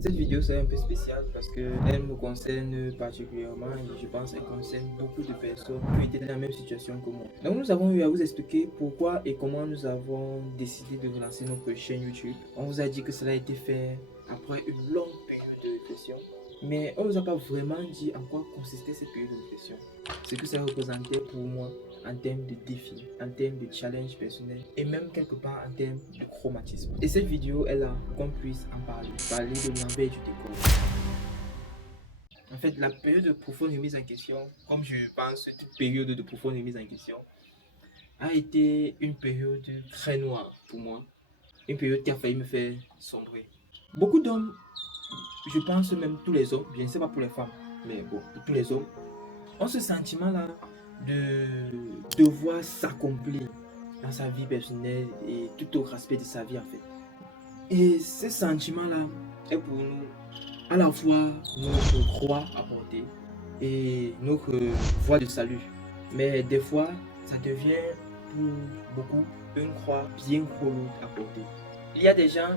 Cette vidéo c'est un peu spéciale parce qu'elle me concerne particulièrement et je pense qu'elle concerne beaucoup de personnes qui étaient dans la même situation que moi. Donc nous avons eu à vous expliquer pourquoi et comment nous avons décidé de lancer notre chaîne YouTube. On vous a dit que cela a été fait après une longue période de réflexion. Mais on ne nous a pas vraiment dit en quoi consistait cette période de réflexion. Ce que ça représentait pour moi en termes de défis, en termes de challenge personnel et même quelque part en termes de chromatisme. Et cette vidéo est là pour qu'on puisse en parler de l'envers du décor. En fait, la période de profonde remise en question, comme je pense toute période de profonde remise en question, a été une période très noire pour moi. Une période qui a failli me faire sombrer. Beaucoup d'hommes, je pense même tous les hommes, je ne sais pas pour les femmes, mais bon, pour tous les hommes, ont ce sentiment-là de devoir s'accomplir dans sa vie personnelle et tout autre aspect de sa vie en fait. Et ce sentiment-là est pour nous à la fois notre croix à porter et notre voie de salut. Mais des fois, ça devient pour beaucoup une croix bien trop lourde à porter. Il y a des gens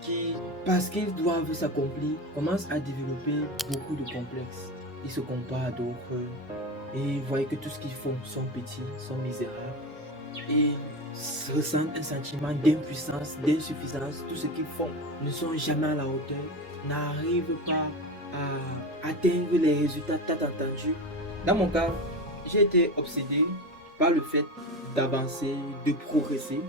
qui, parce qu'ils doivent s'accomplir, commencent à développer beaucoup de complexes. Ils se comparent à d'autres et voient que tout ce qu'ils font sont petits, sont misérables et ressentent un sentiment d'impuissance, d'insuffisance. Tout ce qu'ils font ne sont jamais à la hauteur, n'arrivent pas à atteindre les résultats tant attendus. Dans mon cas, j'ai été obsédé par le fait d'avancer, de progresser.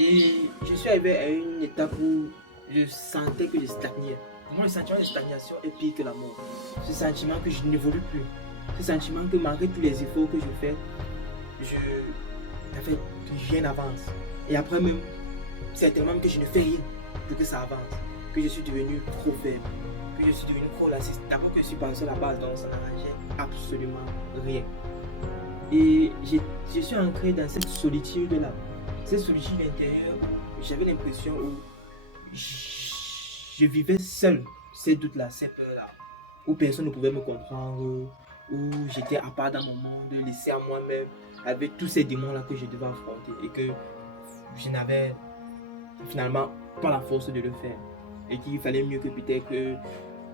Et je suis arrivé à une étape où je sentais que je stagnais. Pour moi, le sentiment de stagnation est pire que la mort. Ce sentiment que je n'évolue plus. Ce sentiment que malgré tous les efforts que je fais, en fait, rien n'avance. Et après même, certainement que je ne fais rien pour que ça avance. Que je suis devenu trop faible. Que je suis devenu trop lassiste. D'abord que je suis passé à la base, donc ça n'arrangeait absolument rien. Et je suis ancré dans cette solitude-là. Cette solitude intérieure, j'avais l'impression où je vivais seul ces doutes-là, ces peurs-là. Où personne ne pouvait me comprendre, où j'étais à part dans mon monde, laissé à moi-même, avec tous ces démons-là que je devais affronter et que je n'avais finalement pas la force de le faire. Et qu'il fallait mieux que peut-être que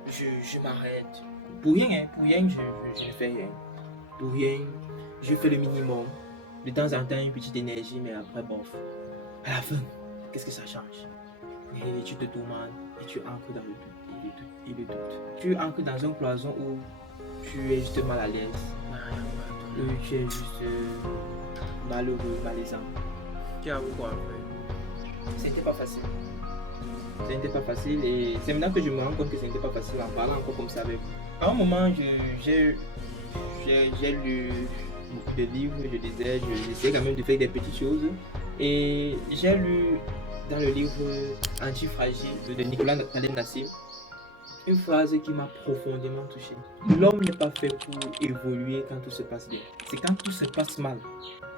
je m'arrête. Pour rien, je ne fais rien. Pour rien, je fais le minimum. De temps en temps, une petite énergie, mais après, bof. À la fin, qu'est-ce que ça change? Et tu te tourmentes et tu ancres dans le doute, et le doute. Tu ancres dans un cloison où tu es juste mal à l'aise, où tu es juste malheureux, malaisant. Tu as quoi après? C'était pas facile. Ce n'était pas facile et c'est maintenant que je me rends compte que ce n'était pas facile en parlant encore comme ça avec vous. À un moment, j'ai lu beaucoup de livres, je lisais, j'essayais quand même de faire des petites choses. Et j'ai lu dans le livre Antifragile de Nicolas Taleb-Nassim une phrase qui m'a profondément touché. L'homme n'est pas fait pour évoluer quand tout se passe bien. C'est quand tout se passe mal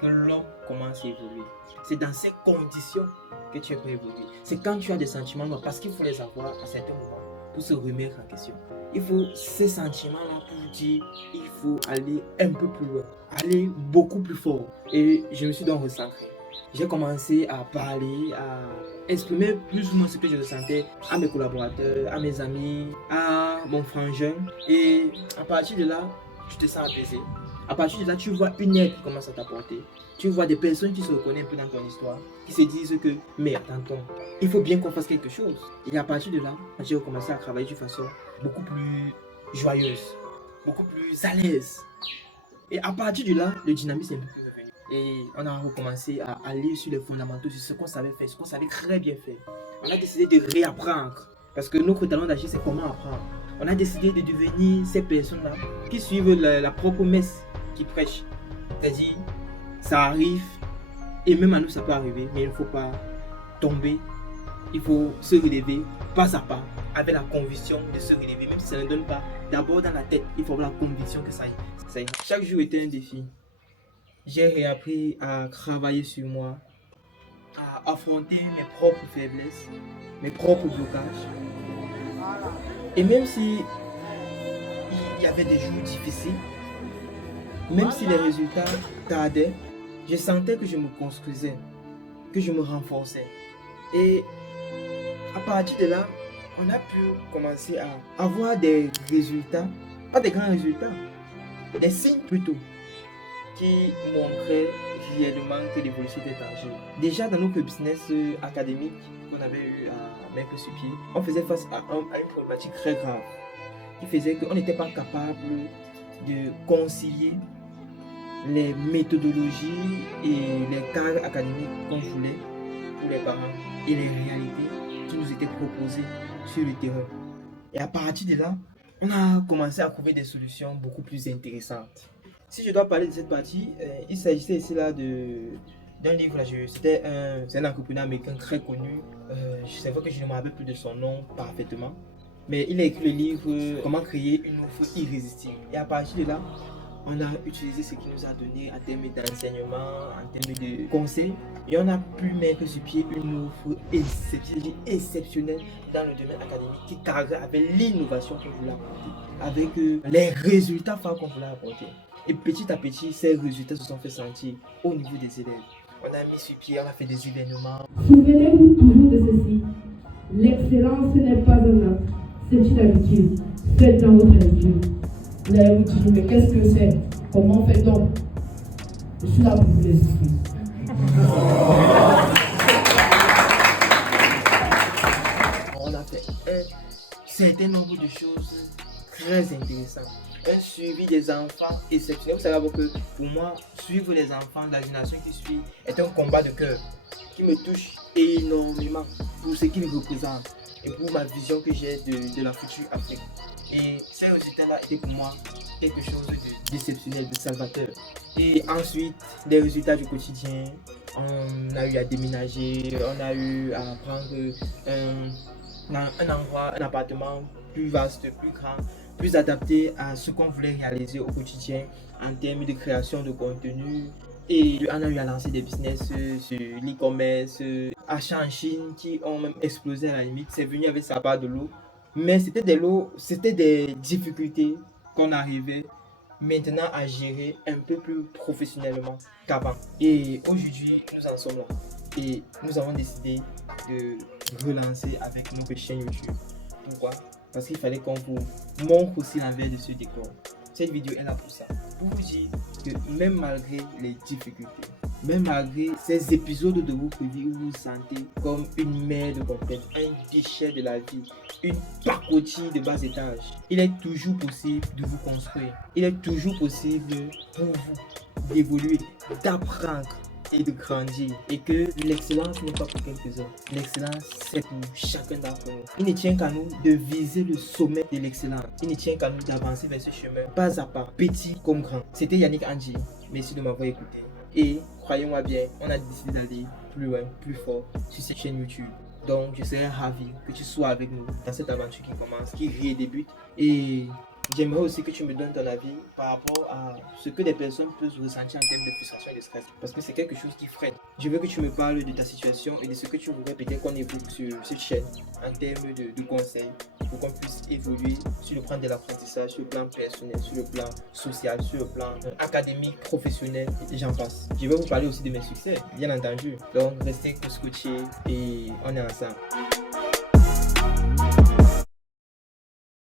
que l'homme commence à évoluer. C'est dans ces conditions que tu es pour évoluer. C'est quand tu as des sentiments noirs, parce qu'il faut les avoir à certains moments pour se remettre en question. Il faut ces sentiments-là pour dire il faut aller un peu plus loin, aller beaucoup plus fort. Et je me suis donc recentré. J'ai commencé à parler, à exprimer plus ou moins ce que je ressentais à mes collaborateurs, à mes amis, à mon frangin. Et à partir de là, tu te sens apaisé. À partir de là, tu vois une aide qui commence à t'apporter. Tu vois des personnes qui se reconnaissent un peu dans ton histoire, qui se disent que, mais attends, il faut bien qu'on fasse quelque chose. Et à partir de là, j'ai recommencé à travailler d'une façon beaucoup plus joyeuse, beaucoup plus à l'aise. Et à partir de là, le dynamisme est un peu plus revenu. Et on a recommencé à aller sur les fondamentaux, sur ce qu'on savait faire, ce qu'on savait très bien faire. On a décidé de réapprendre. Parce que notre talent d'agir, c'est comment apprendre. On a décidé de devenir ces personnes-là qui suivent la propre messe qui prêche. C'est-à-dire, ça arrive, et même à nous, ça peut arriver, mais il ne faut pas tomber. Il faut se relever pas à pas, avec la conviction de se relever, même si ça ne donne pas. D'abord dans la tête, il faut avoir la conviction que ça y est. Chaque jour était un défi. J'ai réappris à travailler sur moi, à affronter mes propres faiblesses, mes propres blocages. Et même si il y avait des jours difficiles, même si les résultats tardaient, je sentais que je me construisais, que je me renforçais. Et à partir de là, on a pu commencer à avoir des résultats, pas des grands résultats, des signes plutôt, qui montraient réellement que l'évolution était tangible. Déjà dans notre business académique qu'on avait eu à mettre sur pied, on faisait face à une problématique très grave qui faisait qu'on n'était pas capable de concilier les méthodologies et les cadres académiques qu'on voulait pour les parents et les réalités qui nous étaient proposées sur le terrain. Et à partir de là, on a commencé à trouver des solutions beaucoup plus intéressantes. Si je dois parler de cette partie, il s'agissait ici là d'un livre, c'est un entrepreneur américain très connu. C'est vrai que je ne me rappelle plus de son nom parfaitement, mais il a écrit le livre Comment créer une offre irrésistible. Et à partir de là, on a utilisé ce qu'il nous a donné en termes d'enseignement, en termes de conseils, et on a pu mettre sur pied une offre exceptionnelle dans le domaine académique qui cadrait avec l'innovation qu'on voulait apporter, avec les résultats phares qu'on voulait apporter. Et petit à petit, ces résultats se sont fait sentir au niveau des élèves. On a mis sur pied, on a fait des événements. Souvenez-vous toujours de ceci. L'excellence n'est pas un acte, c'est une habitude. Faites dans votre habitude. Vous allez vous dire, mais qu'est-ce que c'est? Comment on fait donc? Je suis là pour vous l'expliquer. On a fait un certain nombre de choses très intéressantes. Un suivi des enfants exceptionnel. Vous savez que pour moi, suivre les enfants de la génération qui suit est un combat de cœur qui me touche énormément pour ce qu'ils représentent et pour ma vision que j'ai de la future Afrique. Et ces résultats-là étaient pour moi quelque chose d'exceptionnel, de salvateur. Et ensuite, des résultats du quotidien. On a eu à déménager, on a eu à prendre un endroit, un appartement plus vaste, plus grand, plus adapté à ce qu'on voulait réaliser au quotidien en termes de création de contenu. Et on a eu à lancer des business sur l'e-commerce, achats en Chine qui ont même explosé à la limite. C'est venu avec sa part de l'eau. Mais c'était des difficultés qu'on arrivait maintenant à gérer un peu plus professionnellement qu'avant. Et aujourd'hui, nous en sommes là. Et nous avons décidé de relancer avec notre chaîne YouTube. Pourquoi? Parce qu'il fallait qu'on vous montre aussi l'envers de ce décor. Cette vidéo est là pour ça. Pour vous dire que même malgré les difficultés, même malgré ces épisodes de votre vie où vous vous sentez comme une merde complète, un déchet de la vie, une pacotille de bas étage, il est toujours possible de vous construire. Il est toujours possible pour vous d'évoluer, d'apprendre et de grandir. Et que l'excellence n'est pas pour quelques-uns. L'excellence, c'est pour chacun d'entre nous. Il ne tient qu'à nous de viser le sommet de l'excellence. Il ne tient qu'à nous d'avancer vers ce chemin, pas à pas, petit comme grand. C'était Yannick Anji. Merci de m'avoir écouté. Et croyez-moi bien, on a décidé d'aller plus loin, plus fort sur cette chaîne YouTube. Donc je serais ravi que tu sois avec nous dans cette aventure qui commence, qui redébute. Et j'aimerais aussi que tu me donnes ton avis par rapport à ce que des personnes peuvent ressentir en termes de frustration et de stress. Parce que c'est quelque chose qui freine. Je veux que tu me parles de ta situation et de ce que tu voudrais peut-être qu'on évolue sur cette chaîne en termes de conseils pour qu'on puisse évoluer sur le plan de l'apprentissage, sur le plan personnel, sur le plan social, sur le plan académique, professionnel et j'en passe. Je vais vous parler aussi de mes succès, bien entendu. Donc restez scotchés et on est ensemble.